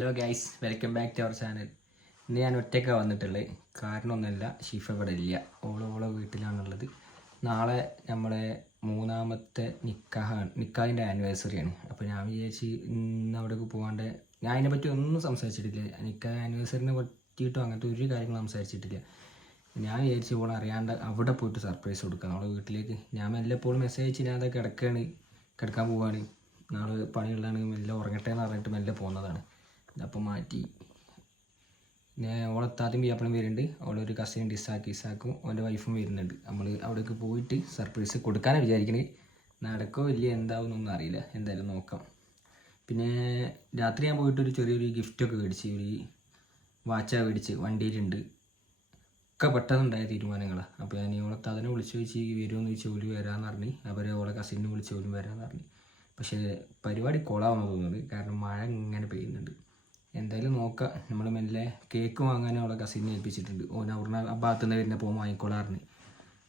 Hello guys welcome back to our channel ഇന്ന് ഞാൻ ഒറ്റയ്ക്കാണ് വന്നിട്ടുള്ളത്. കാരണമൊന്നുമല്ല ഷിഫ ഇവിടെ ഇല്ല. ഓൾ ഓളെ വീട്ടിലാണുള്ളത്. നാളെ നമ്മളെ മൂന്നാമത്തെ നിക്കാഹാണ് നിക്കാഹിന്റെ ആനിവേഴ്സറിയാണ് അപ്പോൾ ഞാൻ വിചാരിച്ച് ഇന്ന് അവിടേക്ക് പോകാണ്ട് ഞാൻ അതിനെപ്പറ്റി ഒന്നും സംസാരിച്ചിട്ടില്ല. നിക്കാഹ് ആനിവേഴ്സറിനെ പറ്റിയിട്ടോ അങ്ങനത്തെ ഒരു കാര്യങ്ങളും സംസാരിച്ചിട്ടില്ല. ഞാൻ വിചാരിച്ച് ഓൾ അറിയാണ്ട് അവിടെ പോയിട്ട് സർപ്രൈസ് കൊടുക്കാം. നമ്മളെ വീട്ടിലേക്ക്. ഞാൻ മെല്ലെപ്പോഴും മെസ്സേജ് അത് കിടക്കുകയാണ് കിടക്കാൻ പോവുകയാണ് നാളെ പണിയുള്ളതാണ് മെല്ലെ ഉറങ്ങട്ടെ എന്ന് പറഞ്ഞിട്ട് മെല്ലെ പോകുന്നതാണ് അപ്പോൾ മാറ്റി. പിന്നെ ഓളെത്താദ്യം ബിയാപ്പളും വരുന്നുണ്ട്. അവളൊരു കസിൻ ഇസാക്ക് ഇസാക്കും അവന്റെ വൈഫും വരുന്നുണ്ട്. നമ്മൾ അവിടേക്ക് പോയിട്ട് സർപ്രൈസ് കൊടുക്കാനാണ് വിചാരിക്കണേ. നടക്കോ ഇല്ല എന്താവുന്നൊന്നും അറിയില്ല. എന്തായാലും നോക്കാം. പിന്നെ രാത്രി ഞാൻ പോയിട്ട് ഒരു ചെറിയൊരു ഗിഫ്റ്റൊക്കെ മേടിച്ച് ഒരു വാച്ചാ മേടിച്ച് വണ്ടിയിലുണ്ട്. ഒക്കെ പെട്ടെന്നുണ്ടായ തീരുമാനങ്ങളാണ് അപ്പോൾ ഞാൻ ഓളെ അതിനെ വിളിച്ചു വെച്ച് വരുമെന്ന് ചോദിച്ചു ഓൽ വരാമെന്ന് പറഞ്ഞു. അവരെ ഓളെ കസിനെ വിളിച്ച് ഓലും വരാമെന്ന് പറഞ്ഞു. പക്ഷേ പരിപാടി കൊളാമെന്ന് തോന്നുന്നത്. കാരണം മഴ ഇങ്ങനെ പെയ്യുന്നുണ്ട്. എന്തായാലും നോക്കാം. നമ്മൾ മെല്ലെ കേക്ക് വാങ്ങാൻ അവളെ കസിനെ ഏൽപ്പിച്ചിട്ടുണ്ട്. ഓൻ അവിടുന്ന് ആ ഭാഗത്തു നിന്ന് വരുന്ന പോകുമ്പോൾ വാങ്ങിക്കോളാറിന്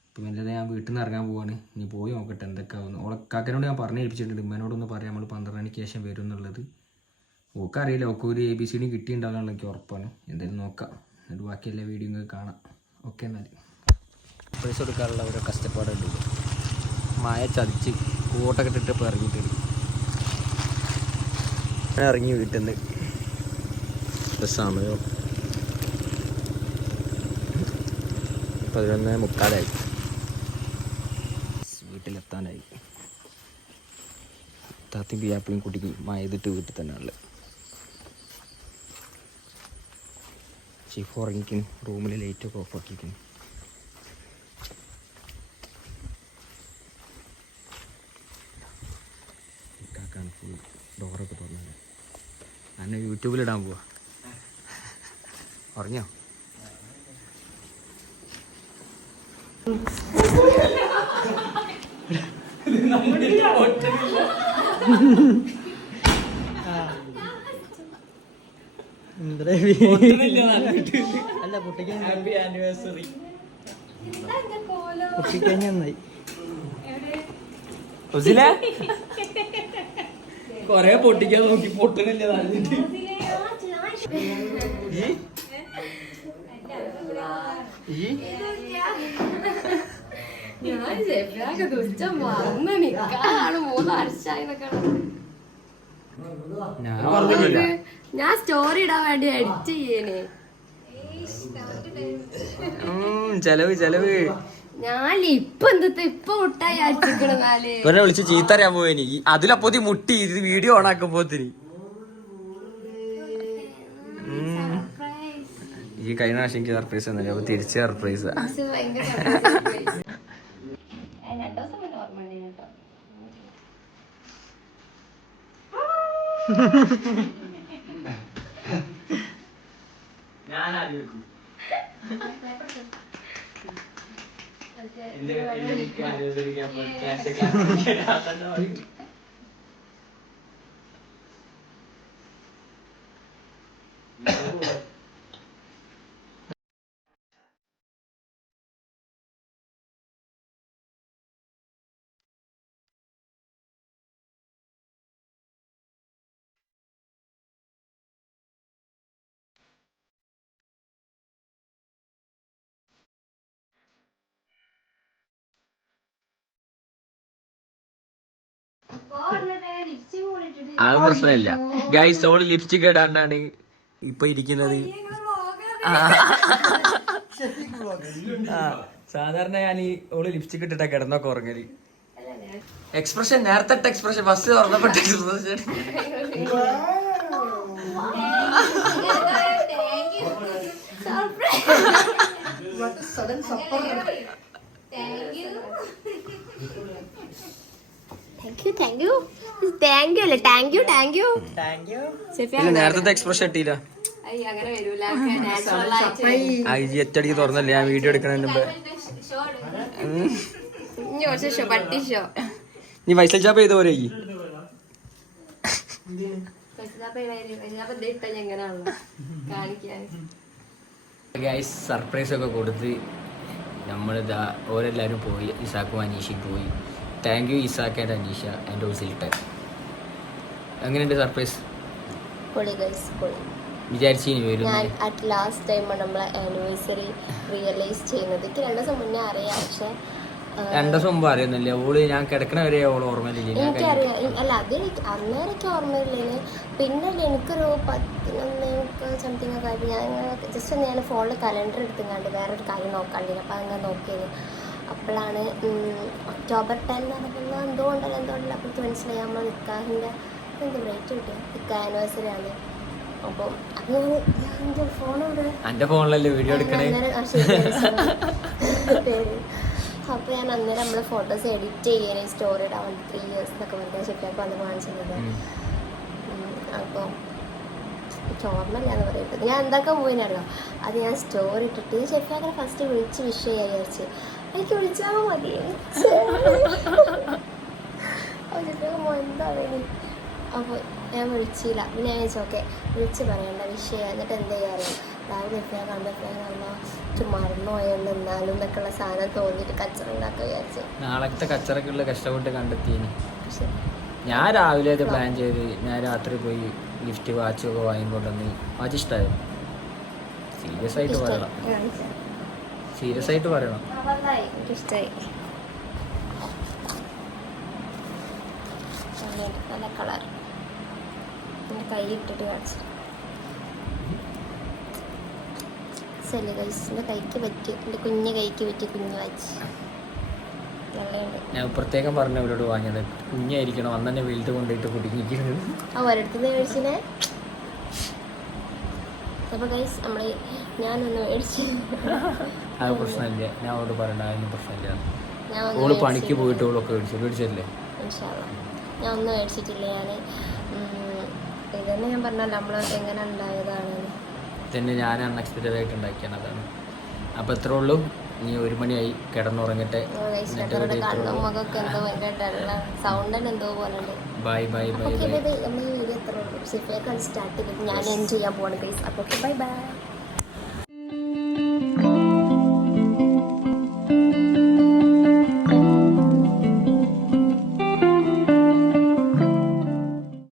ഇപ്പം മെല്ലെ ഞാൻ വീട്ടിൽ നിന്ന് ഇറങ്ങാൻ പോവാണ്. ഇനി പോയി നോക്കട്ടെ എന്തൊക്കെ ഓളെ കാക്കനോട് ഞാൻ പറഞ്ഞു ഏൽപ്പിച്ചിട്ടുണ്ട്. ഉമ്മനോടൊന്ന് പറയാം. നമ്മൾ പന്ത്രണ്ട് മണിക്ക് ശേഷം വരും എന്നുള്ളത്. ഓക്കറിയില്ല. ഓക്കെ ഒരു എ ബി സി ഡി കിട്ടിയിട്ടുണ്ടാവുന്ന എനിക്ക് ഉറപ്പാണ്. എന്തായാലും നോക്കാം. എന്നിട്ട് ബാക്കി എല്ലാ വീഡിയോ കാണാം. ഓക്കെ എന്നാൽ പൈസ കൊടുക്കാനുള്ള ഓരോ കഷ്ടപ്പാടുണ്ട്. മായ ചതിച്ച് കൂട്ടൊക്കെ ഇട്ടിട്ട് ഇറങ്ങിയിട്ടുണ്ട്. ഞാൻ ഇറങ്ങി വീട്ടിൽ നിന്ന് സമയം പതിനൊന്ന് മുക്കാലായി. വീട്ടിലെത്താനായി. താത്തി ബിയാപ്പിളും കുട്ടിക്ക് മയതിട്ട് വീട്ടിൽ തന്നെയാണുള്ളത്. ചീഫ് ഉറങ്ങിക്കുന്നു റൂമിൽ ലൈറ്റൊക്കെ ഓഫ് ആക്കിക്കുന്നു ഡോറൊക്കെ തുറന്നത് അന്നെ യൂട്യൂബിലിടാൻ പോവാ. ഉറങ്ങിയോ അല്ല പൊട്ടിക്കാൻ ഹാപ്പി ആനിവേഴ്സറി പൊട്ടിക്കാൻ നന്നായി കൊറേ പൊട്ടിക്കാൻ നോക്കി പൊട്ടണില്ല നന്നിട്ട് ഞാൻ ജെഫിയാക്ക് ദുഷ്ടം മറന്ന് നിക്കാണ്. മൂന്ന് വർഷമായിന്നൊക്കെ ഞാൻ ഞാൻ സ്റ്റോറി ഇടാൻ വേണ്ടി എഡിറ്റ് ചെയ്യേനെ. ചെലവ് ചെലവ്. ഞാൻ ഇപ്പൊ എന്തത്തെ ഇപ്പൊ മുട്ടായി വിളിച്ച് ചീത്തറിയാൻ പോയി അതിലപ്പോ മുട്ടി ഇത് വീഡിയോ ഓൺ ഈ കഴിഞ്ഞ പ്രാവശ്യം എനിക്ക് സർപ്രൈസ് തന്നില്ല അപ്പൊ തിരിച്ച് സർപ്രൈസ് പക്ഷെ അത് പ്രശ്നമില്ല. ഗൈസ് ഓൾ ലിപ്സ്റ്റിക് ഇടാണ്ടാണ് ഇപ്പൊ ഇരിക്കുന്നത്. സാധാരണ ഞാൻ ഈ ഓൾ ലിപ്സ്റ്റിക് ഇട്ടിട്ടാ കിടന്നൊക്കെ ഉറങ്ങൽ. എക്സ്പ്രഷൻ നേരത്തെ എക്സ്പ്രഷൻ ബസ് തുറന്നപ്പെട്ട expression thank you thank you thank you അല്ലേ? താങ്ക് താങ്ക് നേരത്തെ എക്സ്പ്രഷൻ ഇട്ടില്ല. തുറന്നല്ലേ? ഞാൻ വീഡിയോ എടുക്കണതിന് മുമ്പ്. നീ വൈസൽ ചാപ്പ് ചെയ്ത പോലെ ഗൈസ് സർപ്രൈസ് ഒക്കെ കൊടുത്ത് നമ്മളിതാ ഓരെല്ലാവരും പോയി ഇസാക്കും അനീഷയും പോയി. Thank you Isaac and Aneesha എന്റെ ഹൗസിലിട്ട് എങ്ങനെയുണ്ട് സർപ്രൈസ് പൊളി ഗൈസ് പൊളി. വിചാരിച്ചിനി വരും ഞാൻ അറ്റ് ലാസ്റ്റ് ടൈമാണ് നമ്മളെ ആനിവേഴ്സറി റിയലൈസ് ചെയ്യുന്നത്. എനിക്ക് രണ്ട് ദിവസം മുന്നേ അറിയാം പക്ഷെ ആ, രണ്ടു ദിവസം മുമ്പ് അറിയുന്നില്ല? ഓൾ ഞാൻ കിടക്കണ വരെ ഓൾ ഓർമ്മയിലില്ല? ഞാൻ കഴിഞ്ഞിട്ട് എനിക്കറിയാം എനി- അല്ല അത് എനിക്ക് അന്നേരമൊക്കെ ഓർമ്മയില്ലേന്. പിന്നെ എനിക്കൊരു പതിനൊന്ന് സംതിങ് ഒക്കെ ആയപ്പോൾ ഞാൻ ജസ്റ്റ് ഞാൻ ഫോണിൽ കലണ്ടർ എടുത്തുങ്ങാണ്ട് വേറൊരു കാര്യം നോക്കാണ്ടില്ല അപ്പൊ അങ്ങനെ നോക്കിയത് അപ്പോഴാണ് ഒക്ടോബർ ടെൻ എന്ന് പറഞ്ഞപ്പോൾ എന്തോ ഉണ്ടല്ലോ എന്തോ ഉണ്ടല്ലോ അപ്പോൾ മനസ്സിലായി നമ്മൾ നിക്കാഹിന്റെ എന്ത് റേറ്റ് കിട്ടും? നിക്കാ ആനിവേഴ്സറി ആണ്. അപ്പോൾ അപ്പോൾ ഞാൻ എന്റെ ഫോണോട് ഫോണിലല്ലേ വീഡിയോ എടുക്കണേ? അന്നേരം ആ ശരി, sorry. പേര്. അപ്പൊ ഞാൻ അന്നേരം നമ്മൾ ഫോട്ടോസ് എഡിറ്റ് ചെയ്യാൻ സ്റ്റോറി ഇടാൻ ത്രീ ഇയേഴ്സ് എന്നൊക്കെ പറഞ്ഞാൽ ഷെഫിയൊക്കെ അത് കാണിച്ചിരുന്നത്. അപ്പോൾ എനിക്ക് ഓർമ്മയില്ല എന്ന് പറയുന്നത് ഞാൻ എന്താക്കാൻ പോയിനല്ലോ അത് ഞാൻ സ്റ്റോറി ഇട്ടിട്ട് ഷെഫിയാക്കെ ഫസ്റ്റ് വിളിച്ച് വിഷ് ചെയ്യാൻ വിചാരിച്ച്. എനിക്ക് വിളിച്ചാൽ മതി അപ്പോൾ ഷെഫിയാക്ക് എന്താ അപ്പോൾ ഞാൻ വിളിച്ചില്ല. പിന്നെ ഞാൻ ചോക്കെ ഓക്കെ വിളിച്ച് പറയണ്ട വിഷയം. എന്നിട്ട് എന്ത് ചെയ്യാറില്ല രാവിലെ എത്തിയാൽ കണ്ടപ്പോൾ പറഞ്ഞാൽ മറന്നു നിന്നാലും എന്നൊക്കെയുള്ള സാധനം തോന്നിട്ട് കച്ചറ ഉണ്ടാക്കാൻ വിചാരിച്ചു. നാളത്തെ കച്ചറക്കുള്ള കഷ്ടപ്പെട്ട് കണ്ടെത്തിയിനി ഞാൻ രാവിലെ ഇത് പ്ലാൻ ചെയ്ത് ഞാൻ രാത്രി പോയി ഗിഫ്റ്റ് വാച്ച് ഒക്കെ വാങ്ങിക്കൊണ്ടുവന്ന്. വാച്ച് ഇഷ്ടമായോ സീരിയസ് ആയിട്ട് പറയണം. സീരിയസ് ആയിട്ട് പറയണം. നല്ല കളർ. എന്റെ കൈ ഇട്ടിട്ട് കാണിച്ചു. സെൽ കൈസിന്റെ കൈക്ക് പറ്റി എന്റെ കുഞ്ഞ് കൈക്ക് പറ്റി കുഞ്ഞ് വാച്ച്. ഞാൻ പ്രത്യേകം പറഞ്ഞു അവരോട് വാങ്ങിയത്. കുഞ്ഞായിരിക്കണം അന്നെ വീട്ടിൽ കൊണ്ടുപോയിട്ട് കുടുങ്ങിക്കുന്നത് ആ ഒരിടത്തുനിന്ന് അപ്പോൾ ഗൈസ് നമ്മൾ ഞാനൊന്ന് മേടിച്ചു അത് പ്രശ്നമില്ല. ഞാൻ അവരോട് പറയണ്ട അതൊന്നും പ്രശ്നമില്ല. ഓൾ പണിക്ക് പോയിട്ട് ഓളൊക്കെ മേടിച്ചു മേടിച്ചല്ലേ. ഞാൻ ഒന്നും മേടിച്ചിട്ടില്ല ഞാൻ ഇതന്നെ ഞാൻ പറഞ്ഞല്ലോ നമ്മൾ എങ്ങനെ ഉണ്ടായതാണ്. തന്നെ ഞാൻ അൺഎക്സ്പെക്റ്റഡ് ആയിട്ട് ഉണ്ടാക്കിയാണ് അതാണ്. അപ്പോൾ എത്ര ഉള്ളൂ. ഇനി ഒരു മണിയായി കിടന്നുറങ്ങട്ടെ. സൗണ്ട് എന്തോ പോലെ ഉണ്ട്. ബൈ ബൈ ബൈ ബൈ നമ്മൾ വീഡിയോ എത്ര സിഫയൊക്കെ സ്റ്റാർട്ട് ചെയ്തിട്ട് ഞാൻ എൻജോയ് ചെയ്യാൻ പോവാണ് ഗൈസ് അപ്പോൾ ബൈ ബൈ